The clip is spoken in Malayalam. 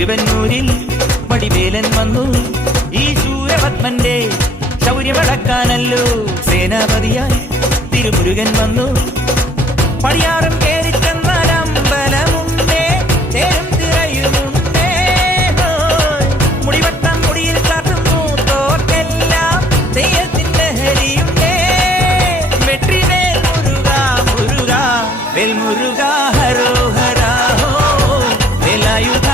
തിരുവന്നൂരിൽ വടിവേലൻ വന്നു ഈ ശൂരപത്മന്റെ ശൗര്യമടക്കാനല്ലോ സേനാപതിയായി തിരുമുരുകൻ വന്നു. പടിയാറും കേറി ചെന്നാൽ അമ്പലമുണ്ടേ, തേരും തിറയുമുണ്ടേ, മുടിവട്ടം മുടിയിൽ കാട്ടുന്നു തോർക്കെല്ലാം തെയ്യത്തിന്റെ ഹരിയുണ്ടേ. വെട്രിവേൽ മുരുകാ മുരുകാ വേൽ മുരുകാ ഹരോ ഹരാ ഹോ വേലായുധ